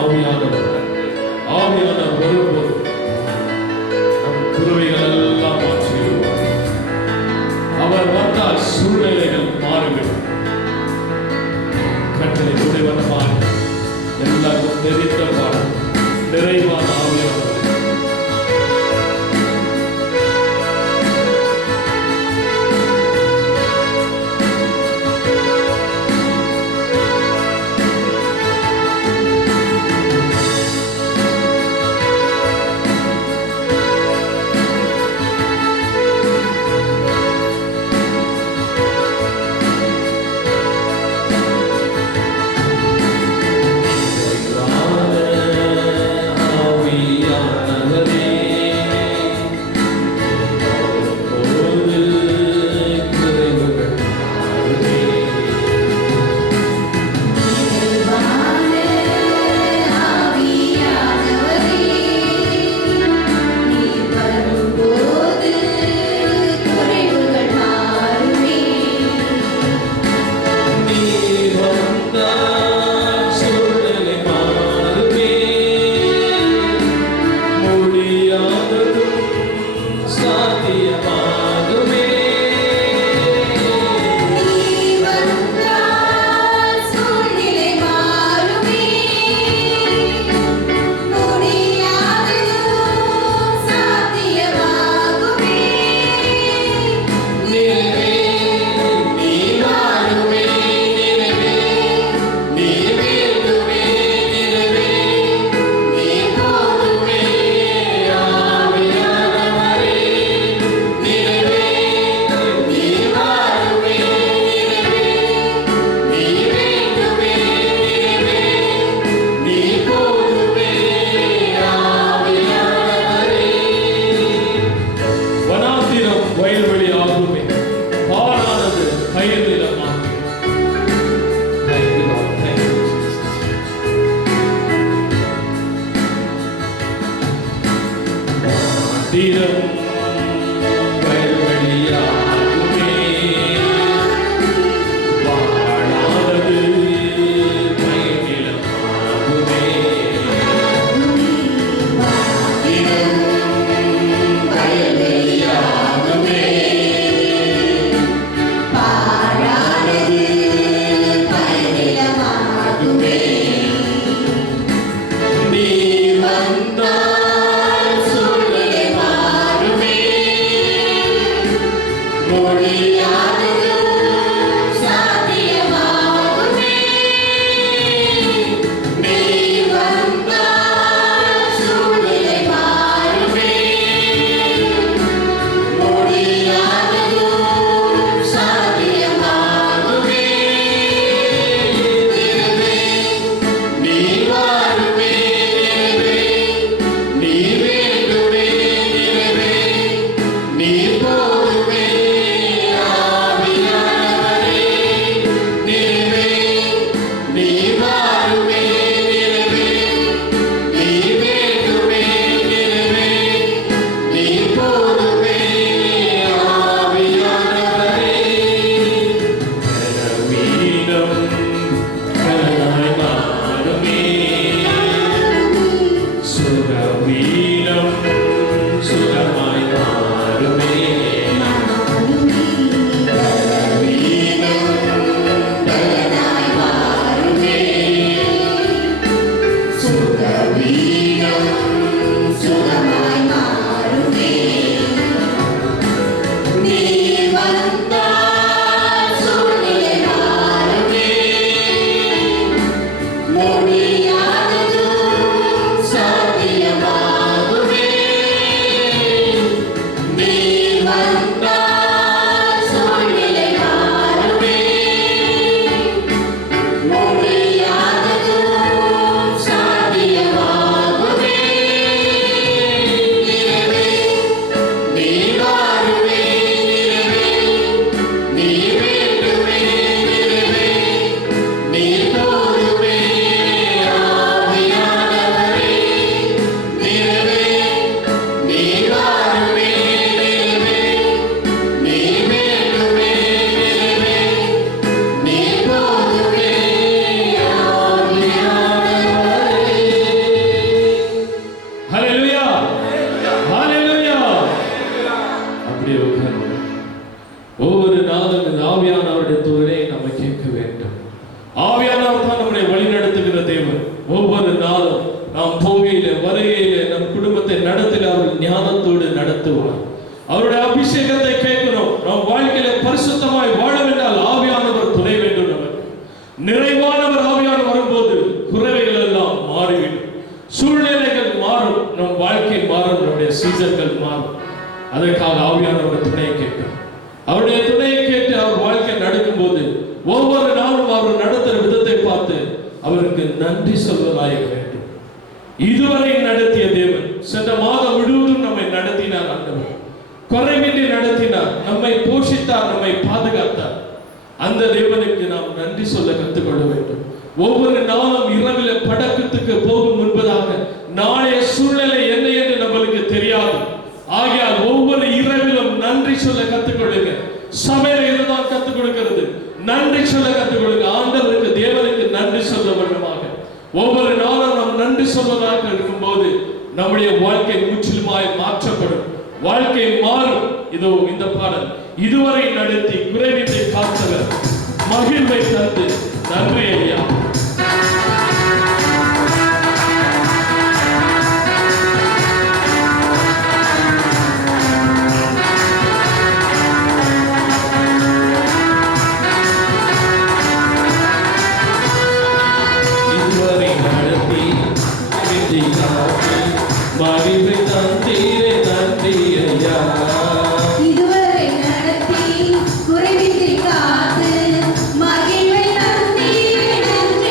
ஆவியானவர் வரும்போது நம் குருவைகள் எல்லாம் மாற்றிடுவார். அவர் வந்தால் சூழ்நிலைகள் மாறிவிடும். கட்டளை துணைவனமான எல்லாருக்கும் தெரிந்த பாடம் நிறைவான ஆவியானவர். ஒவ்வொரு நாளும் நாம் போகையில வருகையில நம் குடும்பத்தை நடத்தில அவர் ஞானத்தோடு நடத்துவார். அவருடைய அபிஷேகத்தை கேட்கிறோம். நம் வாழ்க்கையில பரிசுத்தமாய் வாழ வேண்டால் ஆவியானவர் துணை வேண்டும். நமக்கு நிறைவானவர் ஆவியானவர் வரும்போது குறைகள் எல்லாம் மாறிவிடும், சூழ்நிலைகள் மாறும், நம் வாழ்க்கை மாறும், நம்முடைய சீசன்கள் மாறும். அதற்காக ஆவியானவர் துணையை கேட்கிறோம். அவருடைய துணையை கேட்டு அவர் வாழ்க்கை நடக்கும் போது ஒவ்வொரு நாளும் அவர் நடத்துகிற விதத்தை பார்த்து அவருக்கு நன்றி சொல்வதாக வேண்டும். இதுவரை நடத்திய தேவன் சென்ற மாதம் முழுவதும் நம்மை நடத்தினார். ஆண்டவர் குறைவின்றி நடத்தினார், நம்மை போஷித்தார், நம்மை பாதுகாத்தார். அந்த தேவனுக்கு நாம் நன்றி சொல்ல கற்றுக்கொள்ள வேண்டும். ஒவ்வொரு நாளும் இரவில் படக்கத்துக்கு போகும் முன்பதாக நாளைய சூழ்நிலை என்ன என்று நம்மளுக்கு தெரியாது. ஆகையால் ஒவ்வொரு இரவிலும் நன்றி சொல்ல கற்றுக்கொள்ளுங்க. சபையில இதுதான் கற்றுக் கொடுக்கிறது. நன்றி சொல்ல கற்றுக் கொடுங்க. ஆண்டவருக்கு தேவனுக்கு நன்றி சொல்ல வேண்டுமாக ஒவ்வொரு நாளும் நாம் நன்றி சொல்வதாக இருக்கும்போது நம்முடைய வாழ்க்கை முற்றிலுமாய் மாற்றப்படும், வாழ்க்கை மாறும். இதோ இந்த பாடல், இதுவரை நடத்தி குறைவின்றி காத்தவர் மகிழ்வை தந்து நன்றி ஐயா. மகிழ்வை தந்தீரே நன்றி ஐயா. இதுவரை நடத்தி குறைவின்றி காத்து மகிழ்வை தந்தீரே நன்றி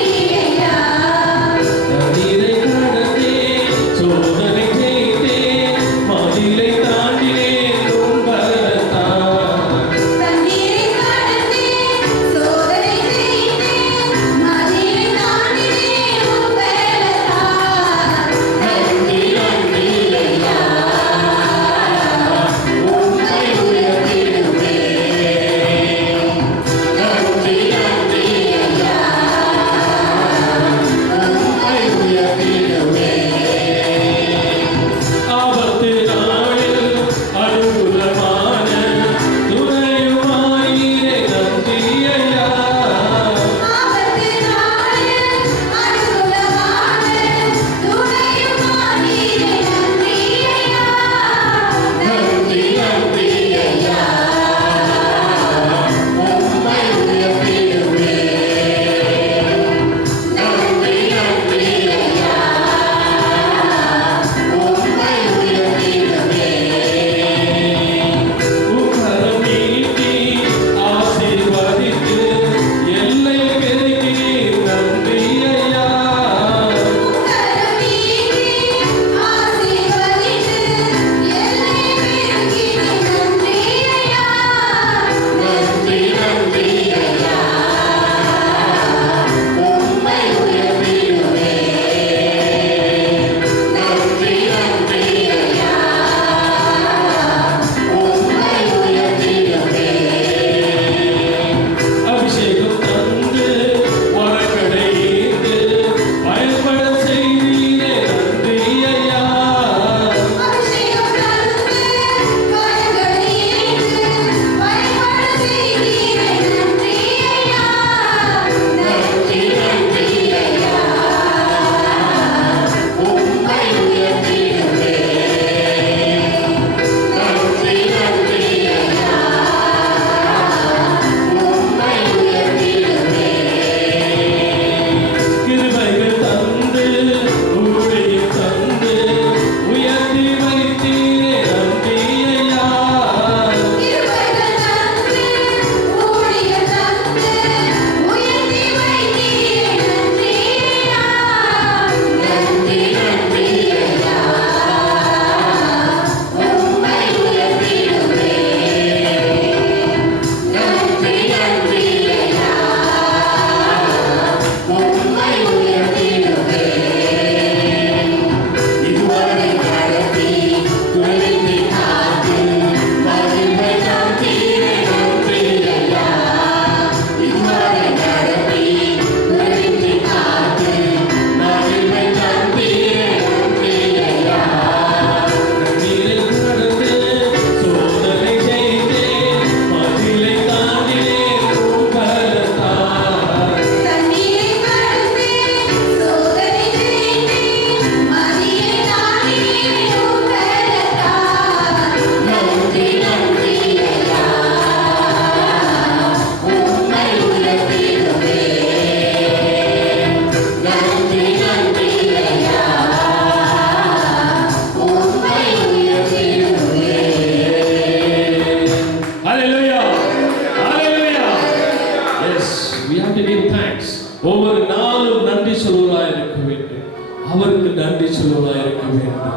அவருக்கு நன்றி சொல்வதாக இருக்க வேண்டும்.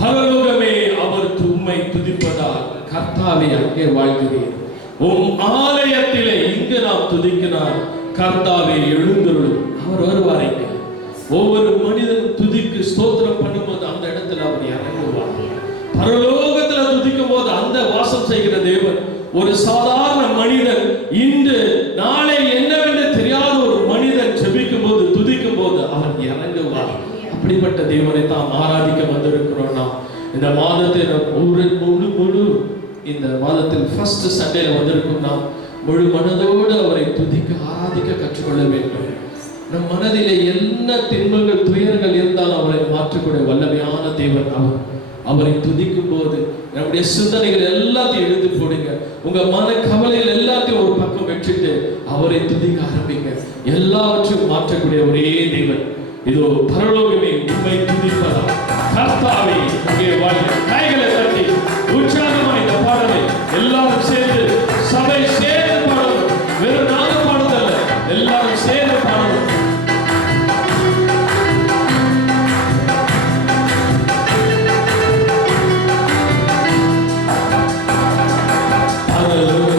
பரலோகமே அவர் உம்மை துதிப்பதால் கர்த்தாவே அங்கே வாழ்கிறேன். உம் ஆலயத்திலே இங்கு நாம் துதிக்கிறார். கர்த்தாவே எழுந்தருளும். அவர் வருவார். ஒவ்வொரு மனிதனும் துதிக்கு ஸ்தோத்திரம் பண்ணும்போது அந்த இடத்துல அவர் இறங்குவார். பரலோகத்துல துதிக்கும் போது அந்த வாசம் செய்கிற தேவன் ஒரு சாதாரண மனிதன் இன்று நாளை என்னவென்று தெரியாத ஒரு மனிதன் செபிக்கும் போது துதிக்கும் போது அவன் இறங்குவார். அப்படிப்பட்ட தேவனை தான் ஆராதிக்க வந்திருக்கிறோம். நாம் இந்த மாதத்தில் முழு இந்த மாதத்தில் ஃபர்ஸ்ட் சண்டேல வந்திருக்கும். நாம் முழு மனதோடு அவரை துதிக்க ஆராதிக்க கற்றுக்கொள்ள வேண்டும். நம் மனதிலே என்ன தின்பங்கள் துயரங்கள் இருந்தாலும் அவரை மாற்றக்கூடிய வல்லமையான தேவன் அவர். அவரை துதிக்கும் போது நம்முடைய சிந்தனைகள் எல்லாத்தையும் எடுத்து போடுங்க. உங்க மன கவலைகள் எல்லாத்தையும் ஒரு பக்கம் வச்சுட்டு அவரை துதிக்க ஆரம்பிங்க. எல்லாவற்றையும் மாற்றக்கூடிய ஒரே தேவன். இதோ பரலோகமே உம்மை துதிப்பதா கர்த்தாவே அங்கே வாழ்க. கைகளை தட்டி உற்சாகமாக இந்த பாடலை எல்லாரும் சேர்ந்து சபை சேர்ந்து பாடணும். வெறும் நானும் பாடுதல்ல, எல்லாரும் சேர்ந்து பாடணும். இதுவரை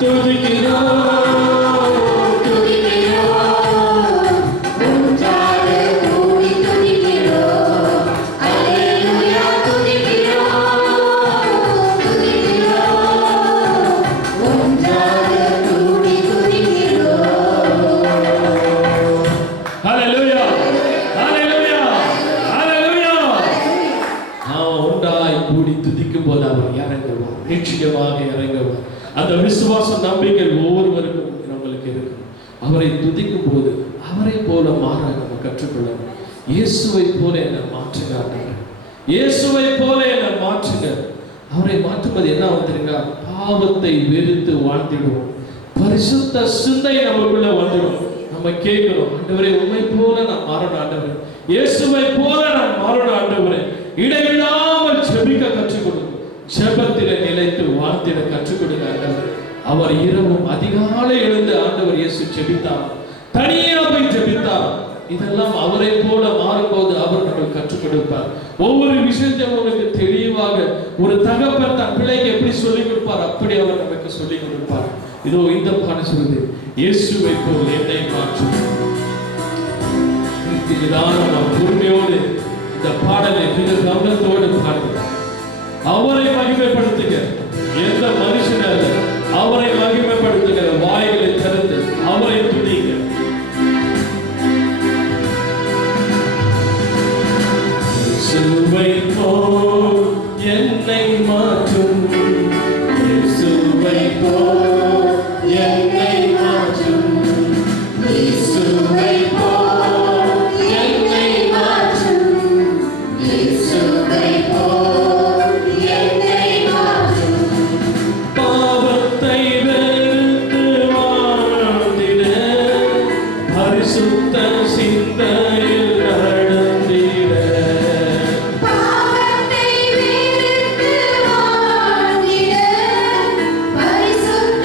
துதிக்கிறோம் ஒன்றாக கூடி துதிக்கிறோம். அல்லேலூயா துதிக்கிறோம். ஒன்றாக கூடி துதிக்கிறோம். ஹalleluya ஹalleluya ஹalleluya. நாம் ஒன்றாய் கூடி துதிக்கும் போது அவர் இறங்குவார், நிச்சயமாக இறங்குவார். அந்த விசுவாச நம்பிக்கை ஒவ்வொருவருக்கும் நம்மளுக்கு இருக்கும். அவரை துதிக்கும் போது அவரை போல மாற நம்ம கற்றுக்கொள்ளணும். இயேசுவை போல என்னை மாற்றுங்க ஆண்டவரே, இயேசுவை போல என்னை மாற்றுங்க. அவரை மாற்றுவது என்ன வந்துருங்க? பாவத்தை வெறுத்து வாழ்ந்திடுவோம். பரிசுத்த சிந்தை நமக்குள்ள வந்துடும். நம்ம கேட்கிறோம், ஆண்டவரே உம்மை போல நான் மாறணும் ஆண்டவரே, இயேசுவை போல நான் மாறணும் ஆண்டவரே. இடைவிடாமல் ஜெபிக்க கற்றுக் கொடுங்க, ஜெபத்திலே நிலைத்து வாழ்ந்திட கற்றுக் கொடுங்க ஆண்டவரே. அவர் இரவும் அதிகாலை எழுந்து ஆண்டவர் இயேசு ஜெபித்தார், தனியா போய் ஜெபித்தார். இதெல்லாம் அவரை போல மாறும்போது அவர் நமக்கு கற்றுக் கொடுப்பார். ஒவ்வொரு விஷயத்தையும் உங்களுக்கு தெளிவாக ஒரு தகப்பன் தன் பிள்ளைக்கு எப்படி சொல்லிக் கொடுப்பார் அப்படி அவர் நமக்கு சொல்லிக் கொடுப்பார். இதோ இந்த பாடம் சொல்லுது, இயேசுவை போல் என்னை மாற்றும். இதுதான் நம்ம பொறுமையோடு இந்த பாடலை மிக கவனத்தோடு பாடுங்க. அவரை மகிமைப்படுத்துங்க, எந்த மனுஷன் அல்ல, அவரை மகிமைப்படுத்துங்க. வாய்களை திறந்து அவரை துதிங்க. இயேசுவை போல் என்னை மாற்றும், இயேசுவை போல் என்னை மாற்றும், இயேசுவை போல் என்னை மாற்றும், இயேசுவை போல் என்னை மாற்றும். பாவத்தை வெறுத்து வாழ்ந்திட, பரிசுத்த சிந்தையில் நடந்திட. பாவத்தை வெறுத்து வாழ்ந்திட, பரிசுத்த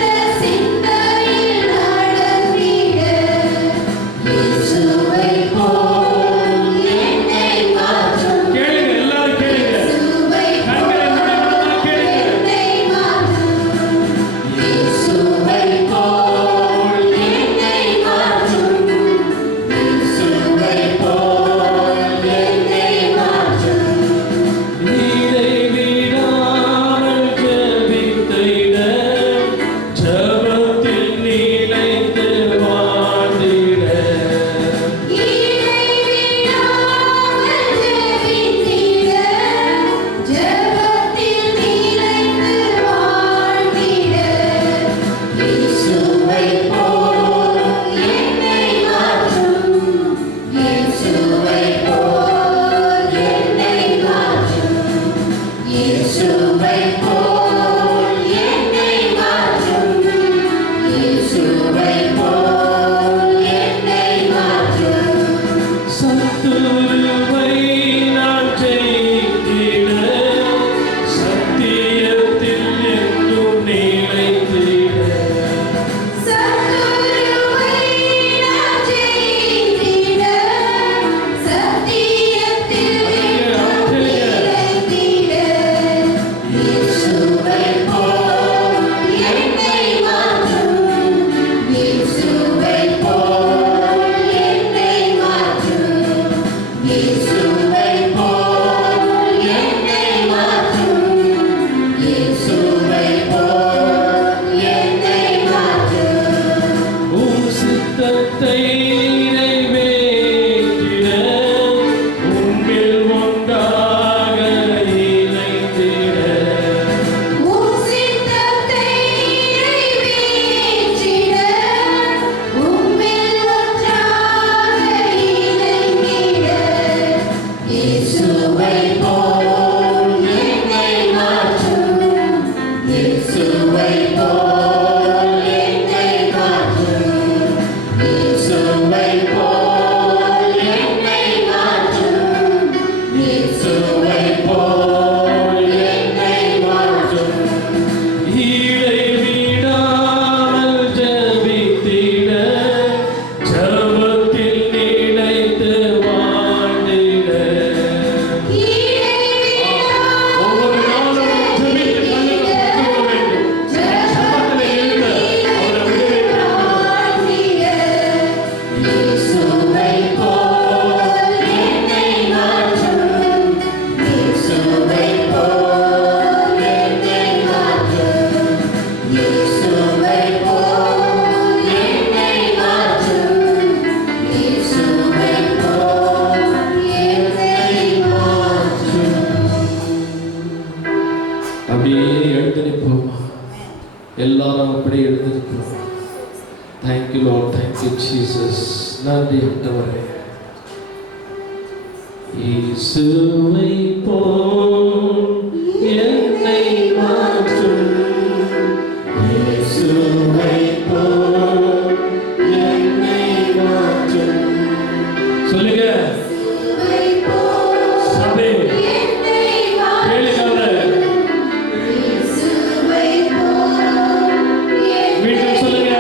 எல்லாரும் அப்படியே எழுந்திருக்கிறோம். Thank you Lord, thank you Jesus. நன்றி ஆண்டவரே. இயேசுவை போல் என்னை மாற்றும், இயேசுவை போல் என்னை மாற்றும். சொல்லுங்க சபை, கேளுங்க. வீட்டில் சொல்லுங்க,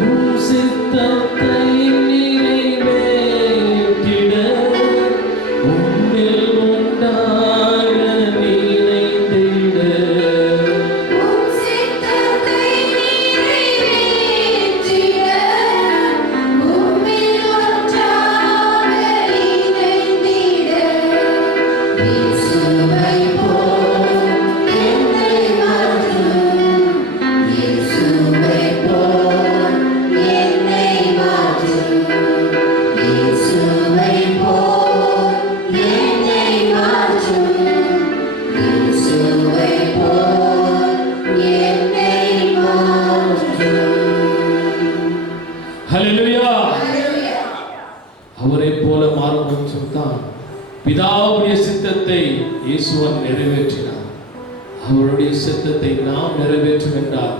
உம் சித்தத்தை நிறைவேற்றிட உம்மில் உண்டாக நினைத்திட. ஹல்லேலூயா. அவரை போல மாறும் தான் பிதாவுடைய சித்தத்தை இயேசுவன் நிறைவேற்றினார். அவருடைய சித்தத்தை நாம் நிறைவேற்றும் என்றால்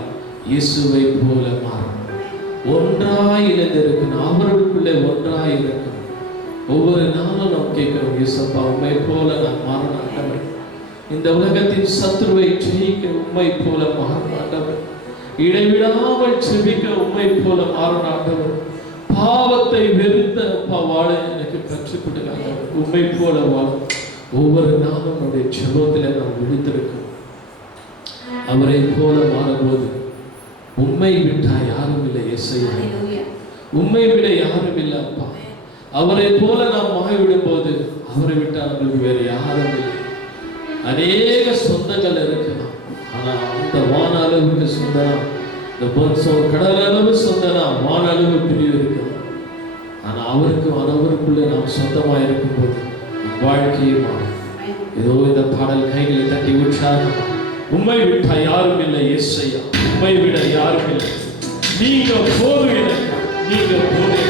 இயேசுவை போல மாறும். ஒன்றாய் இணைந்திருக்கணும், அவருக்குள்ளே ஒன்றாய் இருக்கணும். ஒவ்வொரு நாளும் நாம் கேட்கிறோம், இயேசப்பா உம்மை போல நான் மாறணும் ஆண்டவரே. இந்த உலகத்தின் சத்துருவை ஜெயிக்க உம்மை போல மாறணும் ஆண்டவரே. இடைவிடாமல் செபிக்க உம்மை போல மாறணும் ஆண்டவரே. பாவத்தை வெறுத்த அப்பா வாழ எனக்கு கற்றுக் கொடுங்க. உம்மை போல வாழ ஒவ்வொரு நாளும் நம்முடைய செபத்தில் நாம் விழித்திருக்கோம். அவரை போல மாறும்போது உம்மை விட்டா யாரும் இல்லை இயேசையா, உம்மை விட யாரும் இல்லை அப்பா. அவரை போல நாம் மாறிவிடும் போது அவரை விட்டா நம்மளுக்கு வேற யாரும் இல்லை. அநேக சொந்தங்கள் இருக்கலாம், ஆனா அந்த வான அளவுக்கு சொந்தம், இந்த கடல் அளவு சொந்தம், வான அளவு பிரிவு இருக்கலாம். ஆனா அவருக்குள்ளே நாம் சொந்தமா இருக்கும்போது வாழ்க்கையே மாறும். ஏதோ இந்த பாடல் கைகளை தட்டி உற்சாகம். உம்மை விட்டா யாரும் இல்லை இயேசையா, உம்மை விட யாரும் இல்லை. நீங்க போதும், நீங்க போதும்.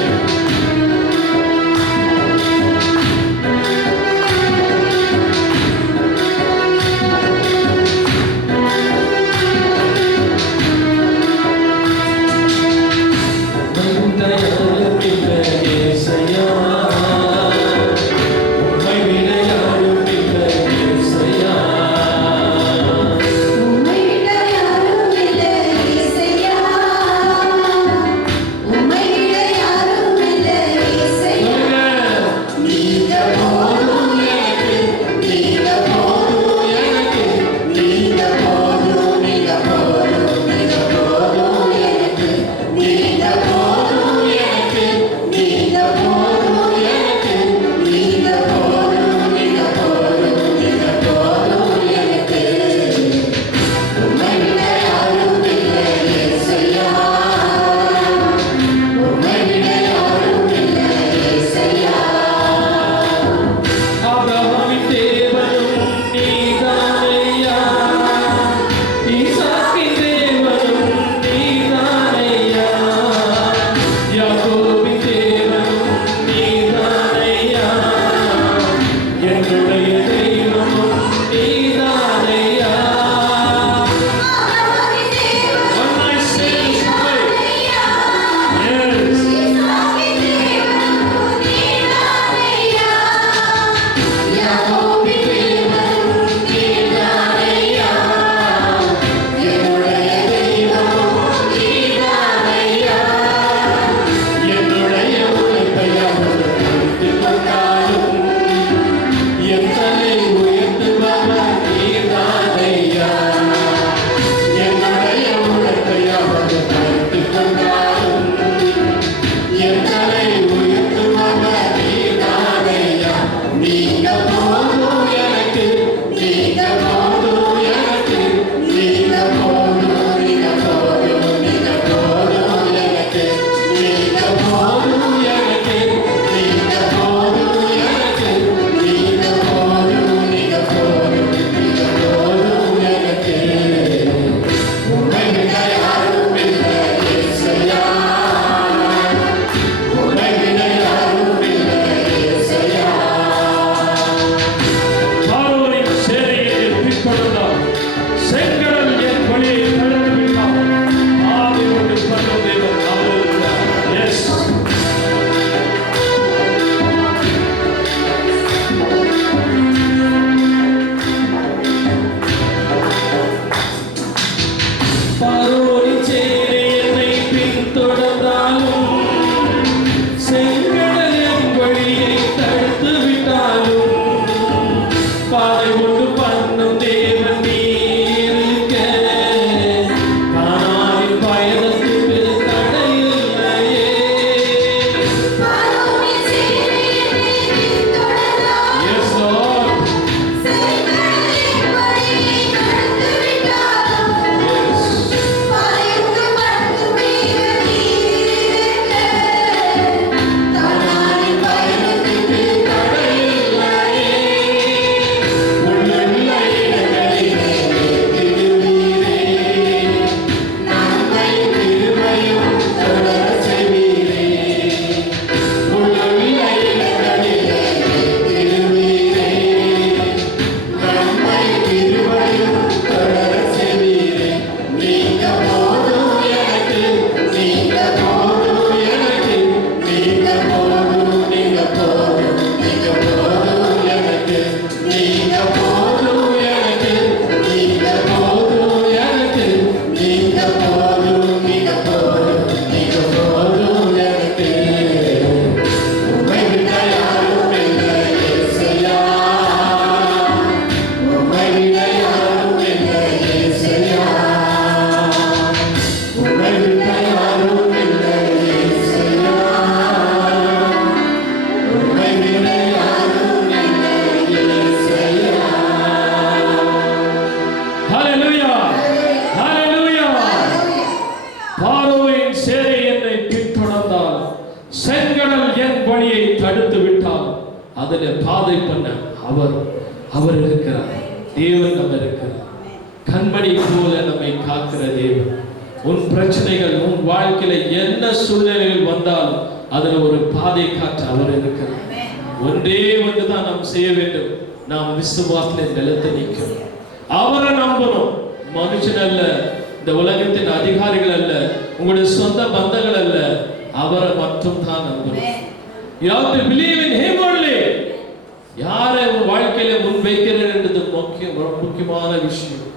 வழியை தடுத்து விட்டால் அதில் பாதை பண்ண அவர் இருக்கிறார். தேவன் நம்ம இருக்கிறார். கண்மணி போல நம்மை காக்கிற தேவன். உன் பிரச்சனைகள், உன் வாழ்க்கையில என்ன சூழ்நிலைகள் வந்தாலும் அதுல ஒரு பாதை காற்ற அவர் இருக்கிறார். ஒன்றே ஒன்றுதான் நாம் செய்ய வேண்டும். நாம் விசுவாசத்தில் நிலைத்து நிற்கணும். அவரை நம்பணும். மனுஷன் அல்ல, இந்த உலகத்தின் அதிகாரிகள் அல்ல, உங்களுடைய சொந்த பந்தங்கள் அல்ல, அவரை மட்டும் தான் நம்பணும். You have to believe in him only. யாரை உன் வாழ்க்கையில முன் வைக்கிறேன் என்றது முக்கியமான விஷயம்.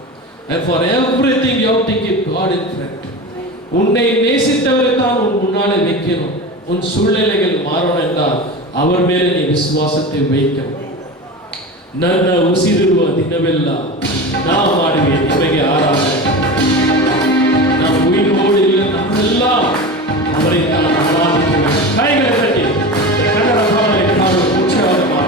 And for everything you have to keep God in front. உன்னை நேசித்தவரை தான் உன் முன்னாலே வைக்கணும். உன் சூழ்நிலைகள் மாறணும் என்றால் அவர் மேலே நீ விசுவாசத்தை வைக்கணும். ನನ್ನ ಉಸಿರಿರುವ ದಿನವೆಲ್ಲ ನಾ ಮಾಡುವೆ ನಿಮಗೆ ಆರಾಧನೆ. ನಾವು ಉಯಿರೋடு இல்லை, நம்மெல்லாம் அவரை தான் ஆராதிக்கிறோம். கைகளை தட்டி கன்னಡ பாடலை பாடுவோம். உற்சாகமாக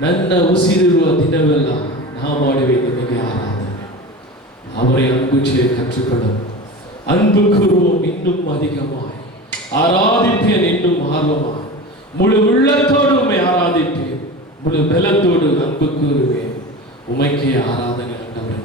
ನನ್ನ ಉಸಿರಿರುವ ದಿನವೆಲ್ಲ ನಾ ಮಾಡುವೆ ನಿಮಗೆ ಆರಾಧನೆ. அவரை அன்பு செய்ய கற்றுக்கொள்ளும். அன்பு கூறுவோம் இன்னும் அதிகமாய், ஆராதிப்பேன் இன்னும் ஆர்வமாய், முழு உள்ளத்தோடு உம்மை ஆராதிப்பேன், முழு பலத்தோடு அன்பு கூறுவேன், உமைக்கே ஆராதனை ஆண்டவரே.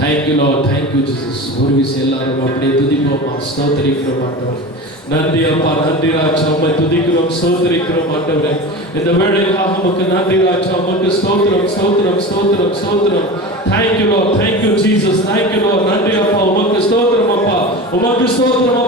Thank you Lord, thank you Jesus. ஒரு விஷயம் எல்லாரும் அப்படியே துதிப்போமா, ஸ்தோத்திரிக்கிறோம் ஆண்டவரே. நன்றி அப்பா, நன்றி ராஜா, உம்மை துதிக்கிறோம், ஸ்தோத்திரிக்கிறோம் ஆண்டவரே. இந்த வேளைக்காக உமக்கு நன்றி ராஜா, உமக்கு ஸ்தோத்திரம் ஸ்தோத்திரம் ஸ்தோத்திரம் ஸ்தோத்திரம். Thank you Lord, thank you Jesus, thank you Lord. நன்றி அப்பா, உமக்கு ஸ்தோத்திரம் அப்பா. உமக்கு ஸ்தோத்திரம்